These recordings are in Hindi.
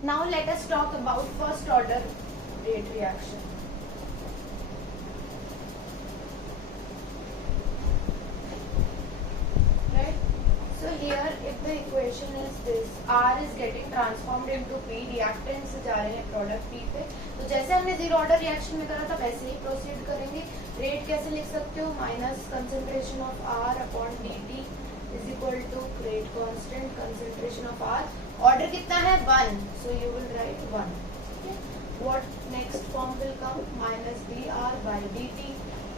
Now let us talk about first order rate reaction. Right? So here if the equation is this, R is getting transformed into P, reactant से जा रहे हैं प्रोडक्ट P पे, तो जैसे हमने जीरो ऑर्डर रिएक्शन में करा था वैसे ही प्रोसीड करेंगे. रेट कैसे लिख सकते हो? Minus concentration of R upon dt is equal to rate constant concentration of R. Order कितना है? 1, so you will write 1. What next form will come? Minus dr by dt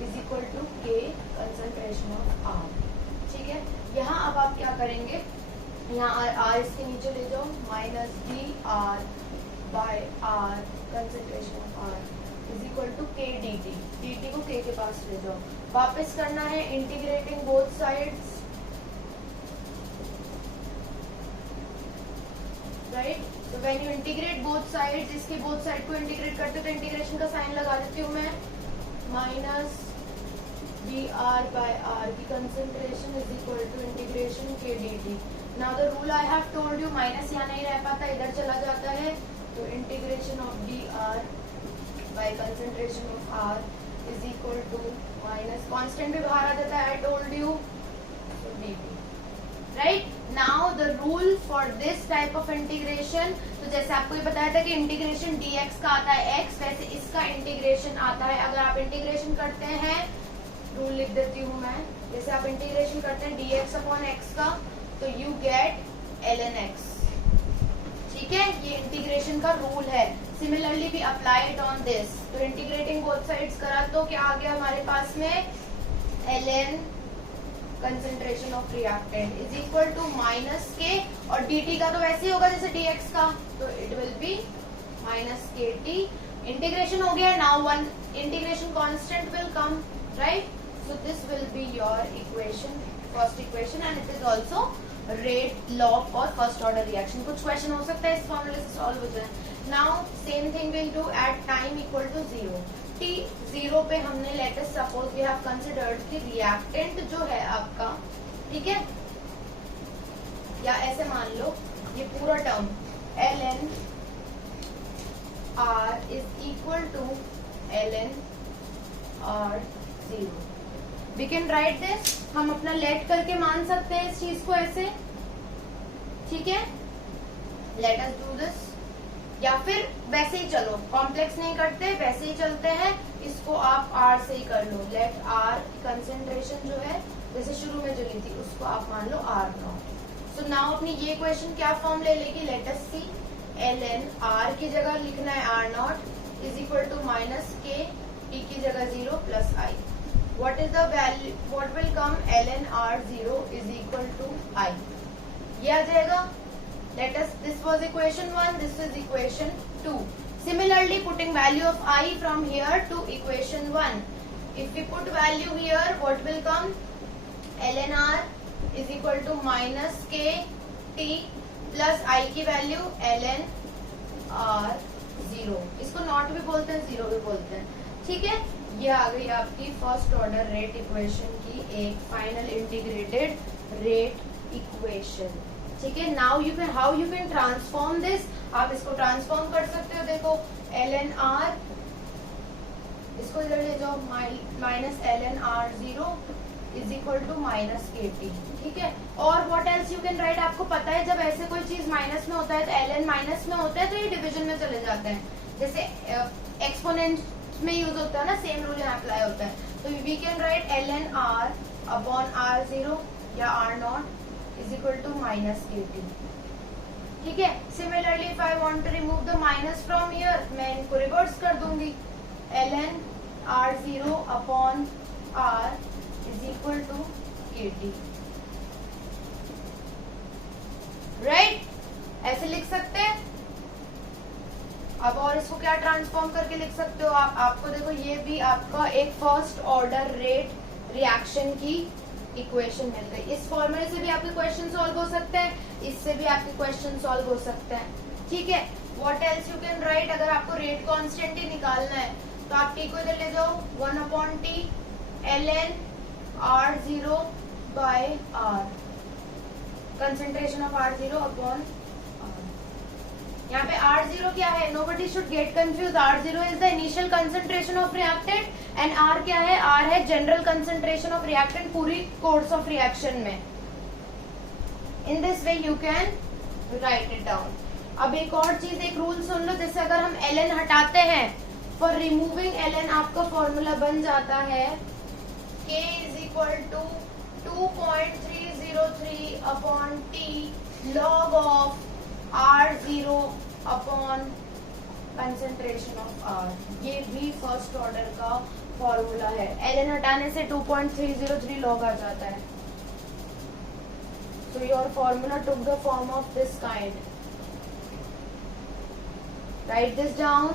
is equal to k concentration of R. ठीक है, यहाँ अब आप क्या करेंगे? यहाँ R इसके नीचे ले जाओ. Minus dr by R concentration of R is equal to k dt. dt को k के पास ले जाओ. वापस करना है इंटीग्रेटिंग बोथ साइड्स. राइट, तो when you integrate both sides, इसके बोथ साइड को इंटीग्रेट करते हो तो इंटीग्रेशन का साइन लगा देती हूँ मैं. माइनस dr by r की concentration is equal to integration k dt. Now the rule I have told you, minus यहाँ नहीं रह पाता, इधर चला जाता है, तो integration of dr by concentration of r is equal to minus constant भी बाहर आ जाता है, आई टोल्ड यू, तो dt. Right, now the rule for this type of integration, तो जैसे आपको ये बताया था कि इंटीग्रेशन dx का आता है x, वैसे इसका इंटीग्रेशन आता है, अगर आप इंटीग्रेशन करते हैं, रूल लिख देती हूँ मैं, जैसे आप इंटीग्रेशन करते हैं dx अपॉन x का, तो यू गेट ln x. ठीक है, ये इंटीग्रेशन का रूल है. सिमिलरली भी अप्लाइड ऑन दिस, तो इंटीग्रेटिंग बोथ साइड्स करा तो क्या आ गया हमारे पास में? ln concentration of reactant is equal to minus k, और dt का तो वैसे ही होगा जैसे dx का, तो it will be minus kt. Integration हो गया. Now one integration constant will come, right, so this will be your equation, first equation, and it is also rate law for first order reaction. कुछ क्वेश्चन हो सकता है इस फॉर्मूले से सॉल्व हो जाए. Now same thing will do at time equal to 0. t0 पे हमने let us suppose we have considered कि रिएक्टेंट जो है आपका, ठीक है, या ऐसे मान लो ये पूरा term ln r is equal to ln r0. We can write this, हम अपना लेट करके मान सकते हैं इस चीज को ऐसे. ठीक है, लेट अस डू दिस, या फिर वैसे ही चलो, कॉम्प्लेक्स नहीं करते, वैसे ही चलते हैं, इसको आप R से ही कर लो. लेट R कंसेंट्रेशन जो है जैसे शुरू में जो ली थी उसको आप मान लो R0. सो नाउ अपनी ये क्वेश्चन क्या फॉर्म ले लेगी? Let us see. ln R की जगह लिखना है R0 is equal to minus k, t की जगह 0 plus i. What is the value, what will come? ln R0 is equal to i. ये आ जाएगा. Let us, this was equation 1, this is equation 2. Similarly, putting value of I from here to equation 1. If we put value here, what will come? ln R is equal to minus k t plus I की value ln R0. इसको not भी बोलते हैं, 0 भी बोलते हैं. ठीक है, ये आ गई आपकी फर्स्ट ऑर्डर रेट इक्वेशन की एक फाइनल इंटीग्रेटेड रेट इक्वेशन. ठीक है, now you can, how you can transform this, आप इसको ट्रांसफॉर्म कर सकते हो. देखो ln r, इसको इधर ले जाओ, minus ln r0 is equal to minus kt. ठीक है, और what else you can write, आपको पता है जब ऐसे कोई चीज माइनस में होता है तो ln माइनस में होता है तो ये डिवीजन में चले जाते हैं, जैसे एक्सपोनेंट में यूज होता है ना, सेम रूल यहाँ अप्लाई होता है. तो we can write ln r upon r0 या r0 is equal to minus kt. ठीक है, similarly if I want to remove the minus from here, मैं इनको रिवर्स कर दूंगी. ln r0 upon r is equal to kt. Right, ऐसे लिख सकते हैं. अब और इसको क्या ट्रांसफॉर्म करके लिख सकते हो आप, आपको देखो ये भी आपका एक फर्स्ट ऑर्डर रेट रिएक्शन की इक्वेशन मिल गई. इस फॉर्मूले से भी आपके क्वेश्चन सॉल्व हो सकते हैं, इससे भी आपके क्वेश्चन सॉल्व हो सकते हैं. ठीक है, what else you can right, अगर आपको रेट कांस्टेंट ही निकालना है तो आप टी को इधर ले जाओ, 1 upon t ln r0 by r, concentration of r0 upon r. यहाँ पे R0 क्या है? Nobody should get confused. R0 is the initial concentration of reactant and R क्या है? R है general concentration of reactant पूरी course of reaction में. In this way you can write it down. अब एक और चीज, एक रूल सुन लो. जैसे अगर हम ln हटाते हैं, for removing ln आपका फॉर्मूला बन जाता है K is equal to 2.303 upon T log of R0 upon concentration of R. ये भी फर्स्ट ऑर्डर का फॉर्मूला है. ln हटाने से 2.303 log आ जाता है. So your formula took the form of this kind. Write this down.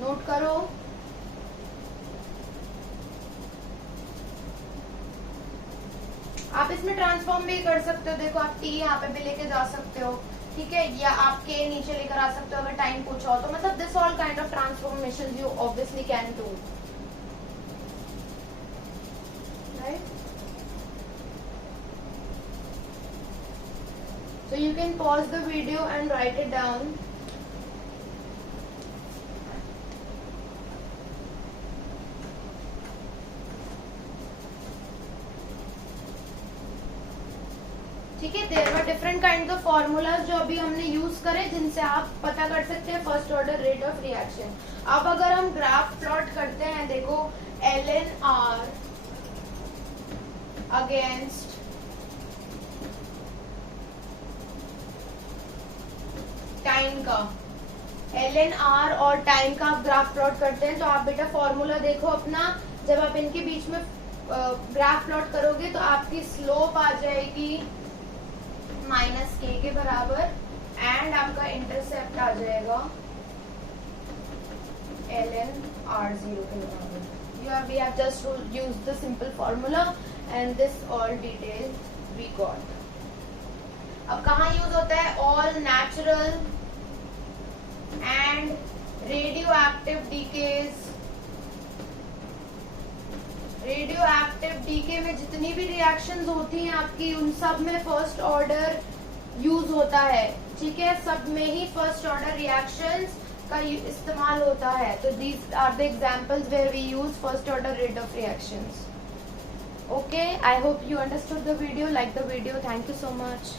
Note करो. आप इसमें ट्रांसफॉर्म भी कर सकते हो. देखो आप टी यहाँ पे भी लेके जा सकते हो, ठीक है, या आप के नीचे लेकर आ सकते हो अगर टाइम पूछा हो तो. मतलब this all kind of transformation you obviously can do, right? So you can pause the video and write it down. ठीक है, there were different kind of formulas जो अभी हमने यूज करे, जिनसे आप पता कर सकते हैं first order rate of reaction. अब अगर हम ग्राफ प्लॉट करते हैं, देखो ln R अगेंस्ट टाइम का, ln R और टाइम का आप ग्राफ प्लॉट करते हैं, तो आप बेटा फॉर्मूला देखो अपना. जब आप इनके बीच में ग्राफ प्लॉट करोगे तो आपकी स्लोप आ जाएगी -k के बराबर एंड आपका इंटरसेप्ट आ जाएगा ln R0 के बराबर. We have just used the simple formula and this all detail we got. अब कहाँ यूज होता है? All natural and radioactive decays. Radioactive decay में जितनी भी रिएक्शंस होती हैं आपकी, उन सब में फर्स्ट ऑर्डर यूज होता है, ठीक है. सब में ही फर्स्ट ऑर्डर रिएक्शंस का इस्तेमाल होता है. तो these are the examples where we use first order rate of reactions. Okay, I hope you understood the video, like the video. Thank you so much.